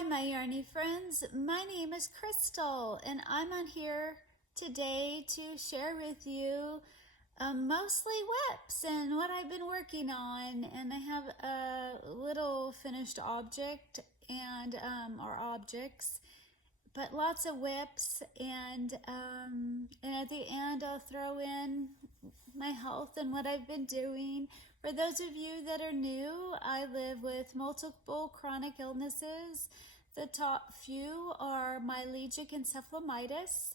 Hi, my yarny friends. My name is Crystal, and I'm on here today to share with you mostly WIPS and what I've been working on. And I have a little finished object and or objects, but lots of WIPS. And at the end, I'll throw in my health and what I've been doing. For those of you that are new, I live with multiple chronic illnesses. The top few are myalgic encephalitis,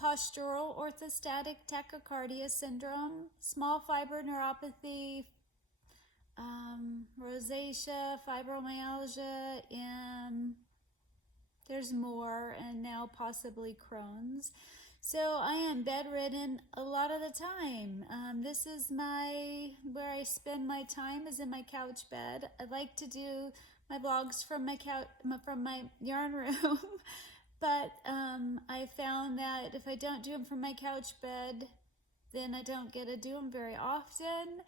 postural orthostatic tachycardia syndrome, small fiber neuropathy, rosacea, fibromyalgia, and there's more, and now possibly Crohn's. So I am bedridden a lot of the time. This is where I spend my time is in my couch bed. I like to do my vlogs from my couch, from my yarn room, but I found that if I don't do them from my couch bed, then I don't get to do them very often.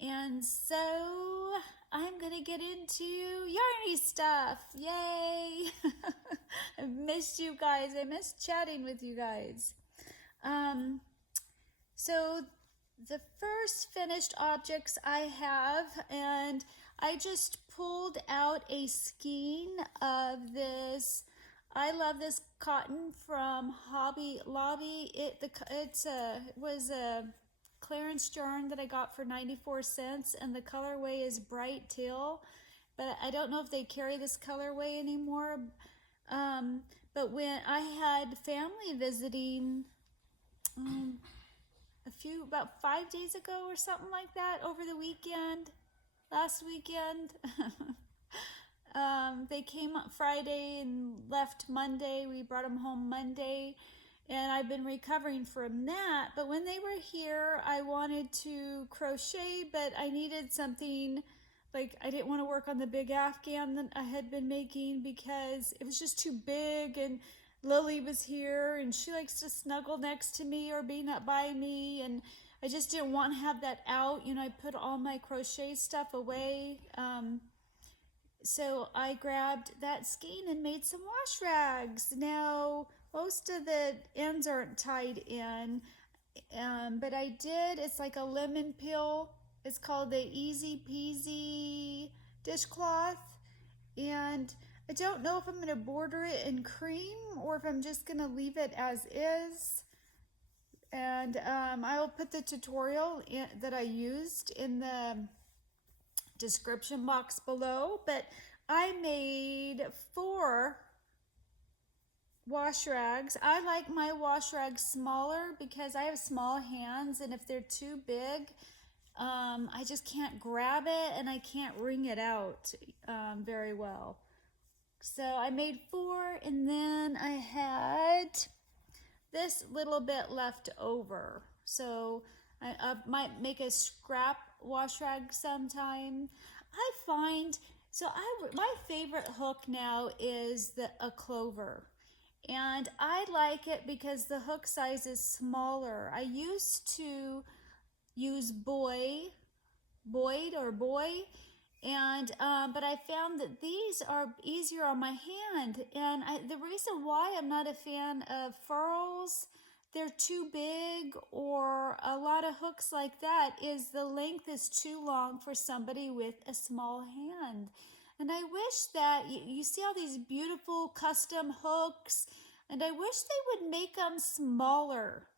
And so I'm gonna get into yarny stuff. Yay! I missed you guys. I missed chatting with you guys. So the first finished objects I have, and I just pulled out a skein of this. I love this cotton from Hobby Lobby. It was a clearance yarn that I got for 94 cents, and the colorway is bright teal, but I don't know if they carry this colorway anymore. But when I had family visiting about 5 days ago or something like that, over the weekend, last weekend, they came up Friday and left Monday. We brought them home Monday, and I've been recovering from that. But when they were here, I wanted to crochet, but I needed something, like I didn't want to work on the big Afghan that I had been making because it was just too big, and Lily was here and she likes to snuggle next to me or be up by me, and I just didn't want to have that out. You know, I put all my crochet stuff away. So I grabbed that skein and made some wash rags. Now, most of the ends aren't tied in, but I did. It's like a lemon peel. It's called the Easy Peasy dishcloth, and I don't know if I'm going to border it in cream or if I'm just going to leave it as is. And I will put the tutorial that I used in the description box below. But I made 4 wash rags. I like my wash rags smaller because I have small hands, and if they're too big, I just can't grab it and I can't wring it out very well. So I made 4, and then I had this little bit left over. So I might make a scrap wash rag sometime. I find, my favorite hook now is a clover. And I like it because the hook size is smaller. I used to use Boyd, and but I found that these are easier on my hand. And the reason why I'm not a fan of furls, they're too big, or a lot of hooks like that, is the length is too long for somebody with a small hand. And I wish that you see all these beautiful custom hooks, and I wish they would make them smaller.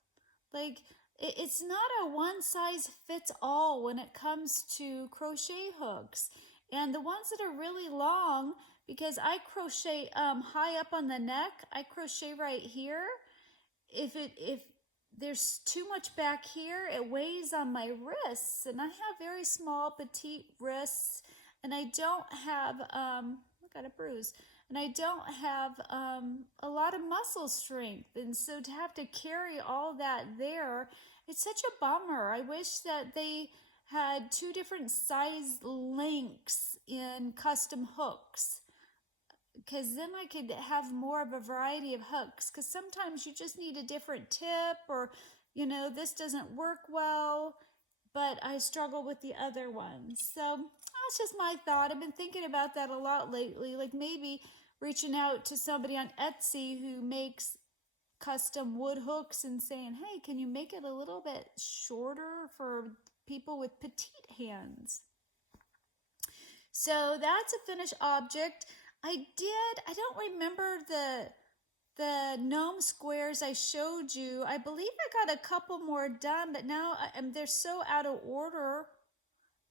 Like, it's not a one size fits all when it comes to crochet hooks. And the ones that are really long, because I crochet high up on the neck, I crochet right here. If there's too much back here, it weighs on my wrists, and I have very small petite wrists, and I don't have I got a bruise, and I don't have a lot of muscle strength, and so to have to carry all that there, it's such a bummer. I wish that they had 2 different size lengths in custom hooks, because then I could have more of a variety of hooks, because sometimes you just need a different tip, or you know, this doesn't work well, but I struggle with the other ones. So that's just my thought. I've been thinking about that a lot lately, like maybe reaching out to somebody on Etsy who makes custom wood hooks and saying, hey, can you make it a little bit shorter for people with petite hands? So that's a finished object. I don't remember the gnome squares I showed you. I believe I got a couple more done, but now they're so out of order.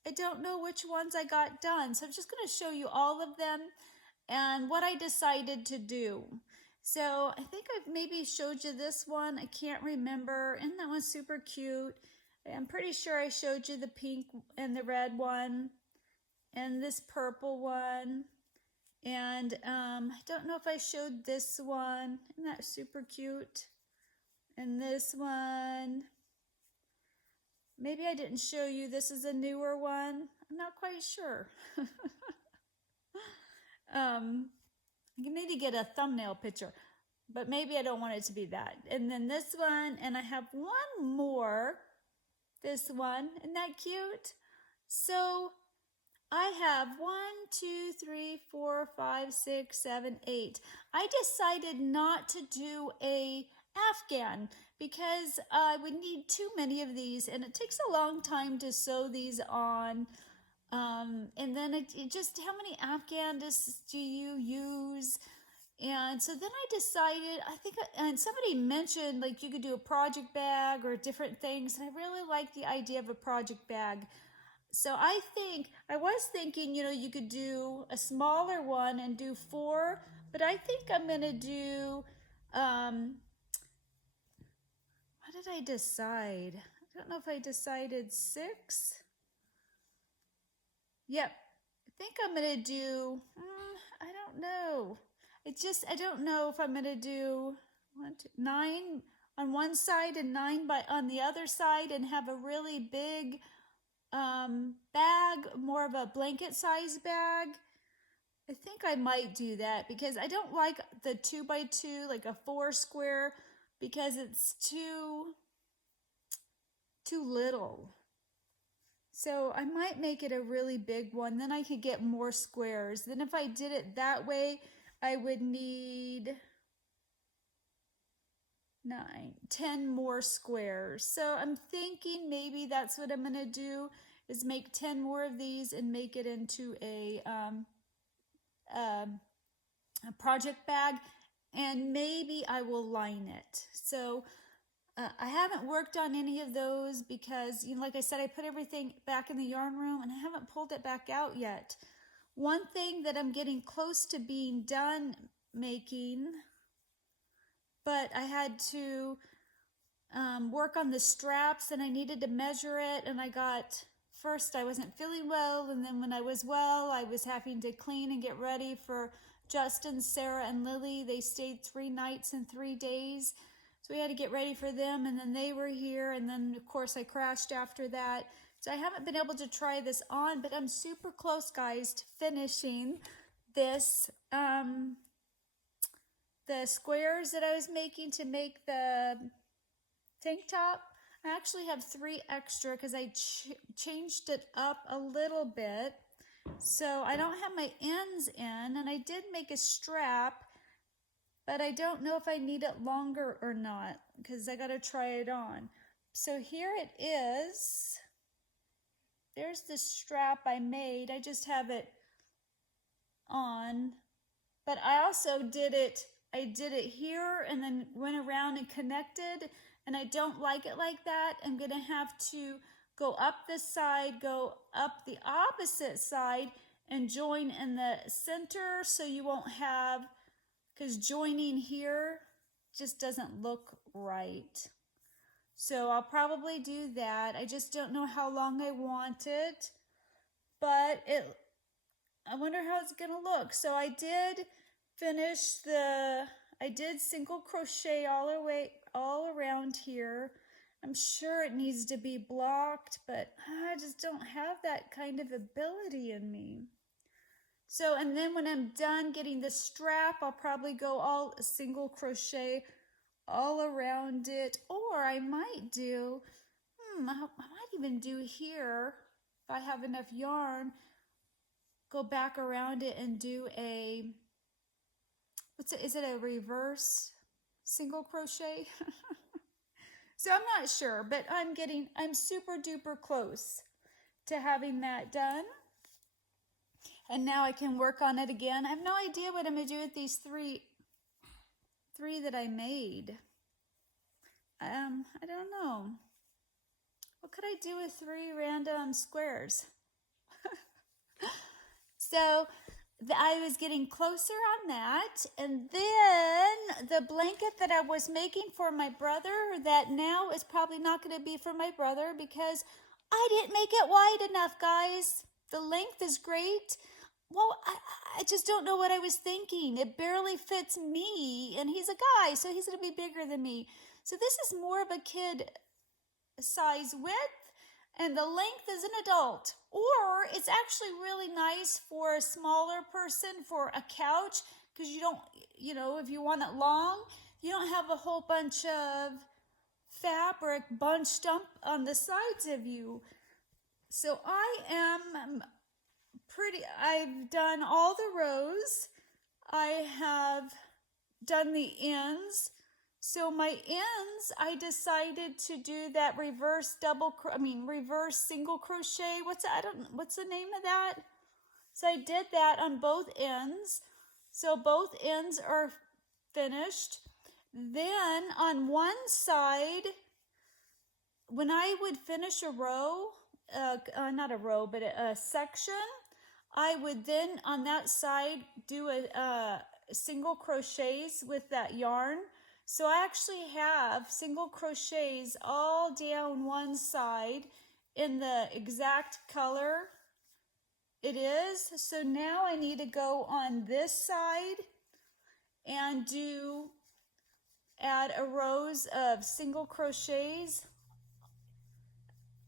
I don't know which ones I got done. So I'm just going to show you all of them and what I decided to do. So I think I've maybe showed you this one. I can't remember. Isn't that one super cute? I'm pretty sure I showed you the pink and the red one and this purple one. And I don't know if I showed this one. Isn't that super cute? And this one. Maybe I didn't show you. This is a newer one. I'm not quite sure. I need to get a thumbnail picture, but maybe I don't want it to be that. And then this one, and I have one more. This one, isn't that cute? So I have 1, 2, 3, 4, 5, 6, 7, 8. I decided not to do a Afghan because I would need too many of these, and it takes a long time to sew these on. And then it just, how many Afghans do you use? And so then I decided, and somebody mentioned like you could do a project bag or different things, and I really like the idea of a project bag. So I was thinking, you could do a smaller one and do 4, but I think I'm going to do, what did I decide? I don't know if I decided 6. Yep. I think I'm going to do, I don't know. I don't know if I'm going to do 9 on one side and 9 on the other side and have a really big bag, more of a blanket size bag. I think I might do that because I don't like the 2x2, like a 4 square, because it's too little. So I might make it a really big one. Then I could get more squares. Then if I did it that way, I would need 9, 10 more squares. So I'm thinking maybe that's what I'm going to do, is make 10 more of these and make it into a project bag, and maybe I will line it. So I haven't worked on any of those because, like I said, I put everything back in the yarn room and I haven't pulled it back out yet. One thing that I'm getting close to being done making, but I had to work on the straps and I needed to measure it, and first I wasn't feeling well, and then when I was well, I was having to clean and get ready for Justin, Sarah, and Lily. They stayed 3 nights and 3 days, so we had to get ready for them, and then they were here, and then of course I crashed after that. So I haven't been able to try this on, but I'm super close, guys, to finishing this, the squares that I was making to make the tank top. I actually have 3 extra because I changed it up a little bit. So I don't have my ends in, and I did make a strap, but I don't know if I need it longer or not because I got to try it on. So here it is. There's the strap I made. I just have it on, but I also did it here and then went around and connected, and I don't like it like that. I'm going to have to go up this side, go up the opposite side, and join in the center so you won't have, because joining here just doesn't look right. So I'll probably do that. I just don't know how long I want it, but I wonder how it's going to look. So I did finish I did single crochet all around here. I'm sure it needs to be blocked, but I just don't have that kind of ability in me. So, and then when I'm done getting the strap, I'll probably go all single crochet all around it, or I might do, I might even do here, if I have enough yarn, go back around it and do a, is it a reverse single crochet? So I'm not sure, but I'm super duper close to having that done. And now I can work on it again. I have no idea what I'm gonna do with these three that I made. I don't know. What could I do with 3 random squares? So I was getting closer on that, and then the blanket that I was making for my brother, that now is probably not going to be for my brother because I didn't make it wide enough, guys. The length is great. Well, I just don't know what I was thinking. It barely fits me, and he's a guy, so he's going to be bigger than me. So this is more of a kid size width, and the length is an adult. Or it's actually really nice for a smaller person for a couch, because you don't, if you want it long, you don't have a whole bunch of fabric bunched up on the sides of you. So I've done all the rows. I have done the ends. So my ends, I decided to do that reverse single crochet. What's the name of that? So I did that on both ends. So both ends are finished. Then on one side, when I would finish a row, not a row, but a section, I would then on that side do a single crochets with that yarn. So I actually have single crochets all down one side in the exact color it is. So now I need to go on this side and add a rows of single crochets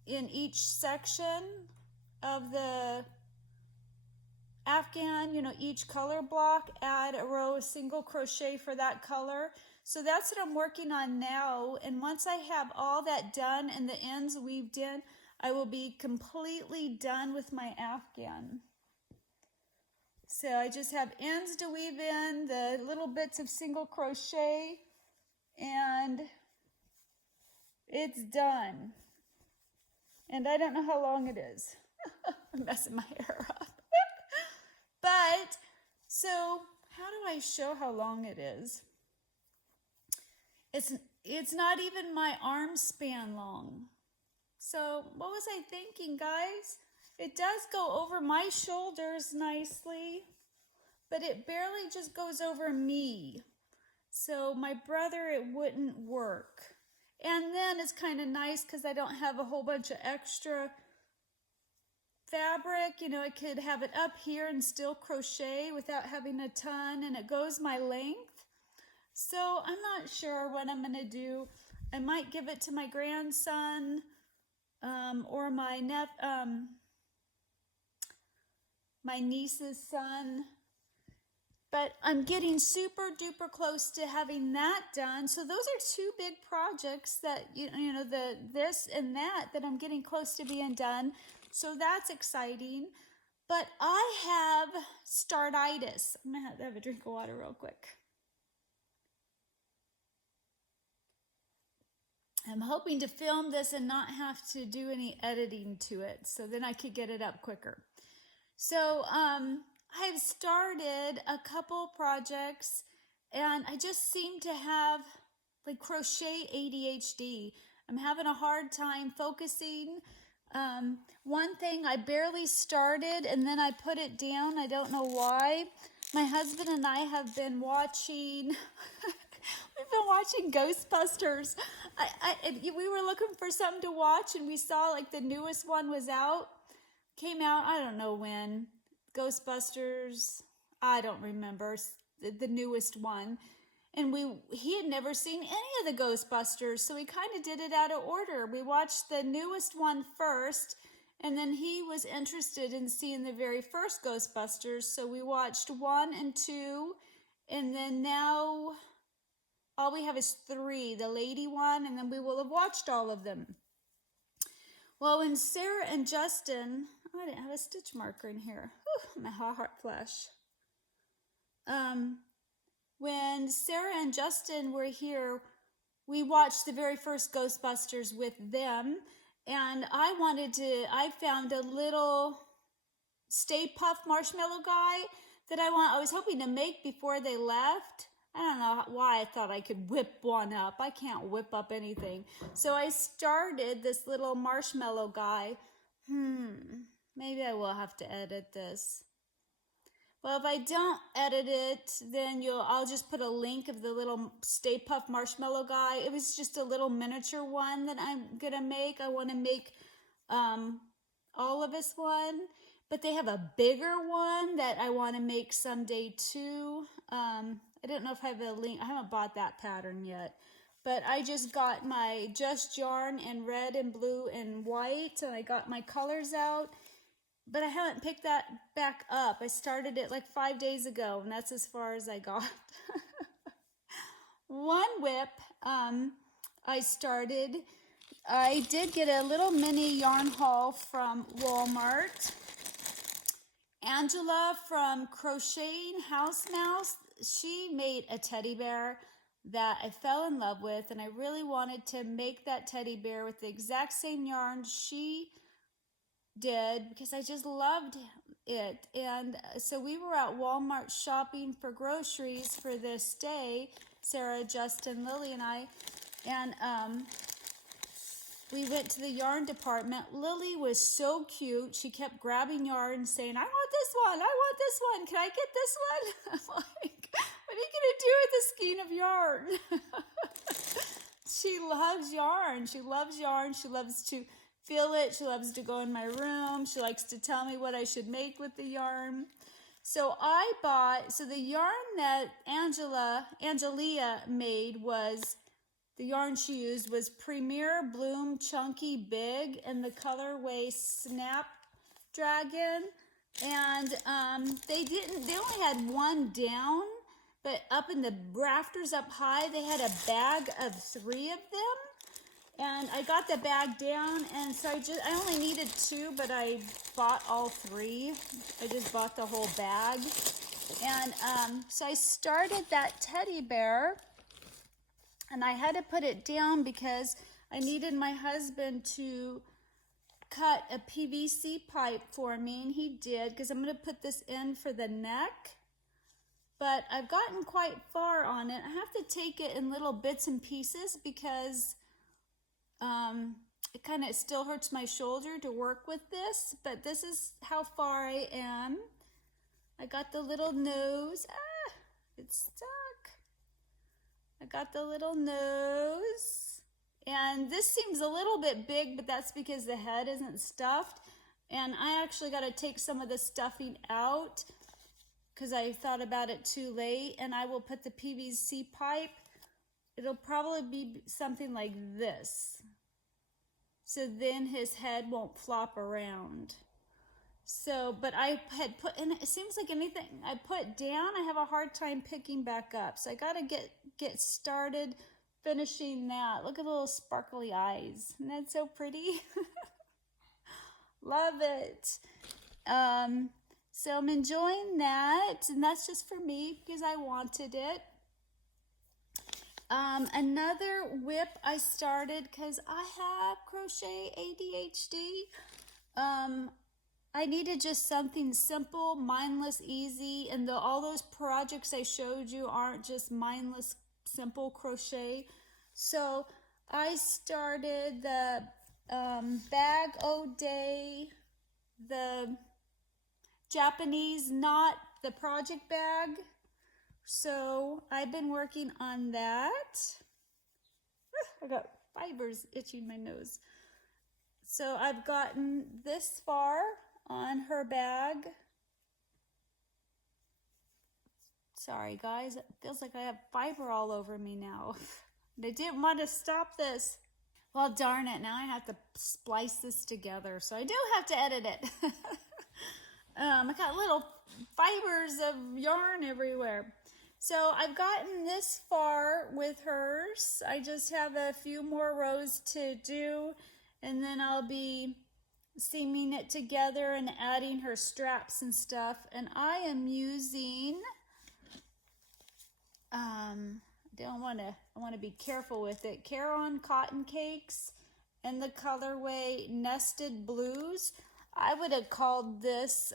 in each section of the Afghan, each color block, add a row of single crochet for that color. So that's what I'm working on now. And once I have all that done and the ends weaved in, I will be completely done with my Afghan. So I just have ends to weave in, the little bits of single crochet, and it's done. And I don't know how long it is. I'm messing my hair up. But, so how do I show how long it is? It's not even my arm span long. So what was I thinking, guys? It does go over my shoulders nicely, but it barely just goes over me. So my brother, it wouldn't work. And then it's kind of nice because I don't have a whole bunch of extra fabric. I could have it up here and still crochet without having a ton, and it goes my length. So I'm not sure what I'm going to do. I might give it to my grandson or my niece's son. But I'm getting super duper close to having that done. So those are 2 big projects that, this and that I'm getting close to being done. So that's exciting. But I have startitis. I'm going to have a drink of water real quick. I'm hoping to film this and not have to do any editing to it, so then I could get it up quicker. So I've started a couple projects, and I just seem to have like crochet ADHD. I'm having a hard time focusing. One thing I barely started, and then I put it down. I don't know why. My husband and I have been watching... We've been watching Ghostbusters. We were looking for something to watch, and we saw like the newest one was out. Came out, I don't know when. Ghostbusters, I don't remember, the newest one. And he had never seen any of the Ghostbusters, so we kind of did it out of order. We watched the newest one first, and then he was interested in seeing the very first Ghostbusters, so we watched 1 and 2, and then now... all we have is 3, the lady one, and then we will have watched all of them. Well, when Sarah and Justin, I didn't have a stitch marker in here. my heart flush. When Sarah and Justin were here, we watched the very first Ghostbusters with them, and I found a little Stay Puft Marshmallow guy that I was hoping to make before they left. I don't know why I thought I could whip one up. I can't whip up anything. So I started this little marshmallow guy. Maybe I will have to edit this. Well, if I don't edit it, then I'll just put a link of the little Stay Puft Marshmallow guy. It was just a little miniature one that I'm going to make. I want to make all of us one. But they have a bigger one that I want to make someday too. I don't know if I have a link. I haven't bought that pattern yet. But I just got my Just Yarn in red and blue and white. And I got my colors out. But I haven't picked that back up. I started it like 5 days ago. And that's as far as I got. One whip I started. I did get a little mini yarn haul from Walmart. Angela from Crocheting House Mouse, she made a teddy bear that I fell in love with, and I really wanted to make that teddy bear with the exact same yarn she did because I just loved it. And so we were at Walmart shopping for groceries for this day, Sarah, Justin, Lily, and I, and we went to the yarn department. Lily was so cute. She kept grabbing yarn and saying, I want this one. I want this one. Can I get this one? I'm like, what are you going to do with a skein of yarn? She loves yarn. She loves yarn. She loves to feel it. She loves to go in my room. She likes to tell me what I should make with the yarn. So the yarn that Angelia made was, the yarn she used was Premier Bloom Chunky Big in the colorway Snapdragon. And they only had one down, but up in the rafters up high, they had a bag of 3 of them. And I got the bag down, and so I only needed 2, but I bought all 3. I just bought the whole bag. And so I started that teddy bear. And I had to put it down because I needed my husband to cut a PVC pipe for me, and he did, because I'm going to put this in for the neck. But I've gotten quite far on it. I have to take it in little bits and pieces because it still hurts my shoulder to work with this, but this is how far I am. I got the little nose. It's stuck. I got the little nose, and this seems a little bit big, but that's because the head isn't stuffed. And I actually got to take some of the stuffing out because I thought about it too late. And I will put the PVC pipe. It'll probably be something like this. So then his head won't flop around. So, but I had put, and it seems like anything I put down, I have a hard time picking back up. So I got to get started finishing that. Look at the little sparkly eyes. Isn't that so pretty? Love it. So I'm enjoying that, and that's just for me because I wanted it. Another whip I started because I have crochet ADHD. I needed just something simple, mindless, easy, and all those projects I showed you aren't just mindless, simple crochet. So I started the Bag O Day, the Japanese knot, the project bag. So I've been working on that. I got fibers itching my nose. So I've gotten this far on her bag. Sorry guys, it feels like I have fiber all over me now. I didn't want to stop this. Well, darn it, now I have to splice this together, so I do have to edit it. I got little fibers of yarn everywhere. So I've gotten this far with hers. I just have a few more rows to do, and then I'll be seaming it together and adding her straps and stuff. And I am using, I want to be careful with it, Caron Cotton Cakes in the colorway Nested Blues. I would have called this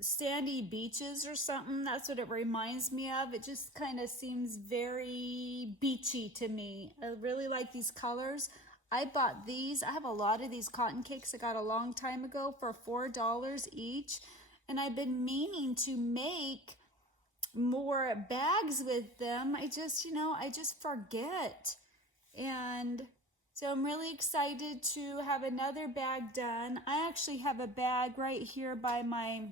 Sandy Beaches or something. That's what it reminds me of. It just kind of seems very beachy to me. I really like these colors. I bought these. I have a lot of these cotton cakes I got a long time ago for $4 each. And I've been meaning to make more bags with them. I just forget. And so I'm really excited to have another bag done. I actually have a bag right here by my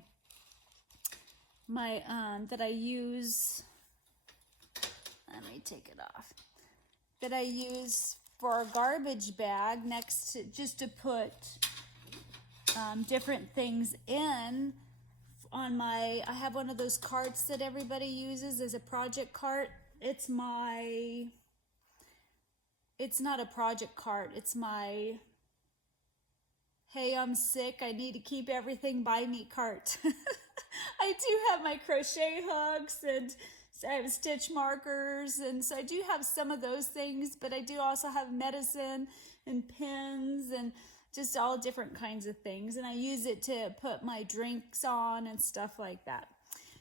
that I use. Let me take it off. That I use for a garbage bag next to, just to put different things in. I have one of those carts that everybody uses as a project cart. It's not a project cart. It's my, hey, I'm sick, I need to keep everything by me cart. I do have my crochet hooks and I have stitch markers, and so I do have some of those things, but I do also have medicine and pins and just all different kinds of things, and I use it to put my drinks on and stuff like that.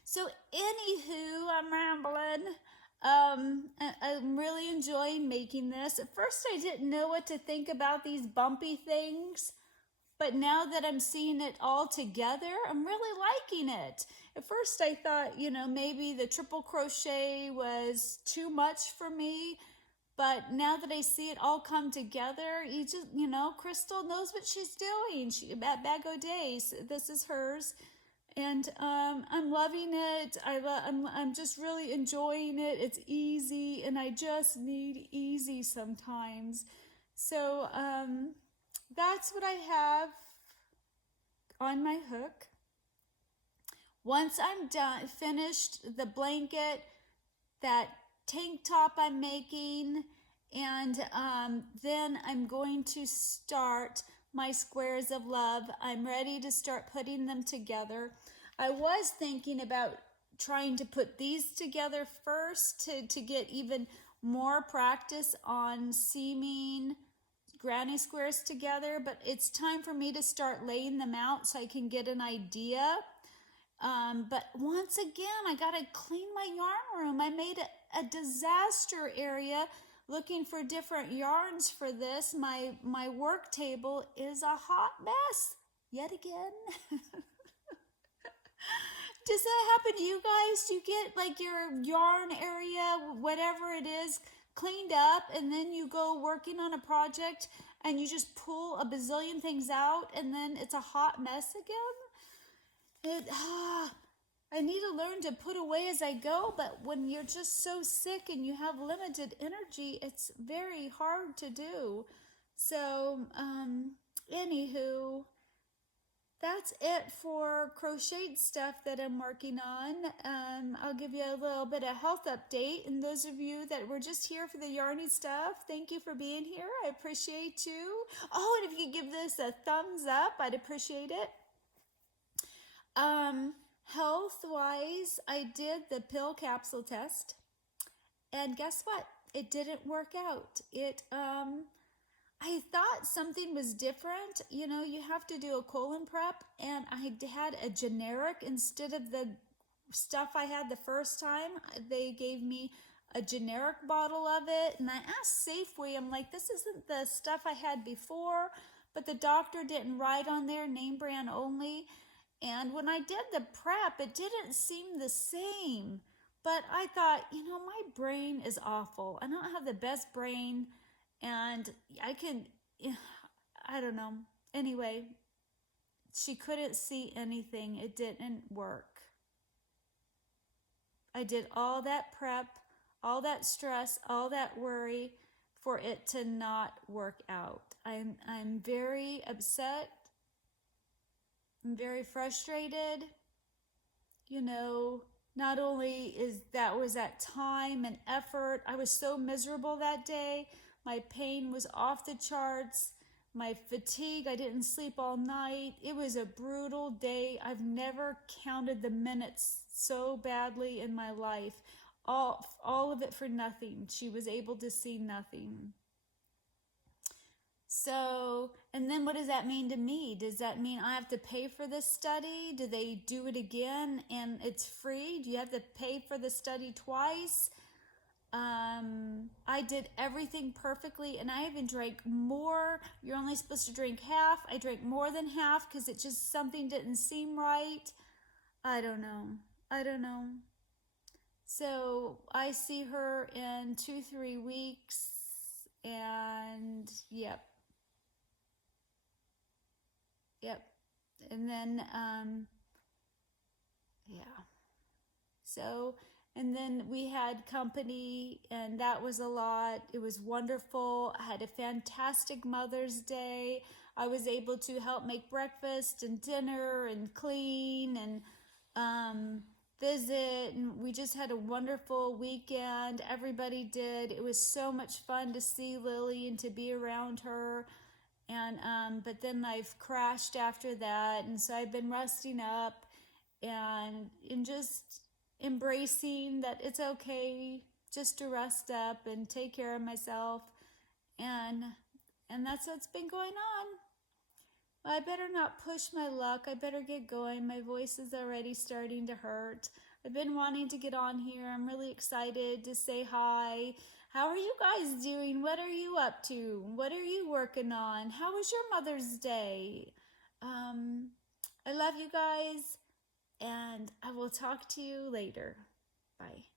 So anywho, I'm rambling. I'm really enjoying making this. At first I didn't know what to think about these bumpy things, but now that I'm seeing it all together, I'm really liking it. At first I thought, maybe the triple crochet was too much for me, but now that I see it all come together, Crystal knows what she's doing. At Bag O Days, this is hers. And I'm loving it. I'm just really enjoying it. It's easy, and I just need easy sometimes. So that's what I have on my hook. Once I'm finished the blanket, that tank top I'm making, and then I'm going to start my squares of love. I'm ready to start putting them together. I was thinking about trying to put these together first to get even more practice on seaming granny squares together, but it's time for me to start laying them out so I can get an idea. But once again, I gotta clean my yarn room. I made a disaster area looking for different yarns for this. My work table is a hot mess yet again. Does that happen to you guys? Do you get like your yarn area, whatever it is, cleaned up, and then you go working on a project and you just pull a bazillion things out and then it's a hot mess again? I need to learn to put away as I go, but when you're just so sick and you have limited energy, it's very hard to do. So, anywho, that's it for crocheted stuff that I'm working on. I'll give you a little bit of health update. And those of you that were just here for the yarny stuff, thank you for being here. I appreciate you. Oh, and if you could give this a thumbs up, I'd appreciate it. Health-wise, I did the pill capsule test. And guess what? It didn't work out. I thought something was different. You have to do a colon prep, and I had a generic instead of the stuff I had the first time. They gave me a generic bottle of it, and I asked Safeway, I'm like, this isn't the stuff I had before, but the doctor didn't write on there, name brand only. And when I did the prep, it didn't seem the same. But I thought, my brain is awful. I don't have the best brain. And I don't know. Anyway, she couldn't see anything. It didn't work. I did all that prep, all that stress, all that worry for it to not work out. I'm very upset. I'm very frustrated. Not only was that time and effort, I was so miserable that day. My pain was off the charts. my fatigue. I didn't sleep all night. It was a brutal day. I've never counted the minutes so badly in my life. All of it for nothing. She was able to see nothing. So, and then what does that mean to me? Does that mean I have to pay for this study? Do they do it again and it's free? Do you have to pay for the study twice? I did everything perfectly, and I even drank more. You're only supposed to drink half. I drank more than half because it just something didn't seem right. I don't know. So I see her in 2-3 weeks, and yep. And then, yeah. So, and then we had company, and that was a lot. It was wonderful. I had a fantastic Mother's Day. I was able to help make breakfast and dinner and clean and visit, and we just had a wonderful weekend. Everybody did. It was so much fun to see Lily and to be around her. And but then I've crashed after that, and so I've been resting up and just embracing that it's okay just to rest up and take care of myself, and that's what's been going on. Well, I better not push my luck. I better get going. My voice is already starting to hurt. I've been wanting to get on here. I'm really excited to say hi. How are you guys doing? What are you up to? What are you working on? How was your Mother's Day? I love you guys, and I will talk to you later. Bye.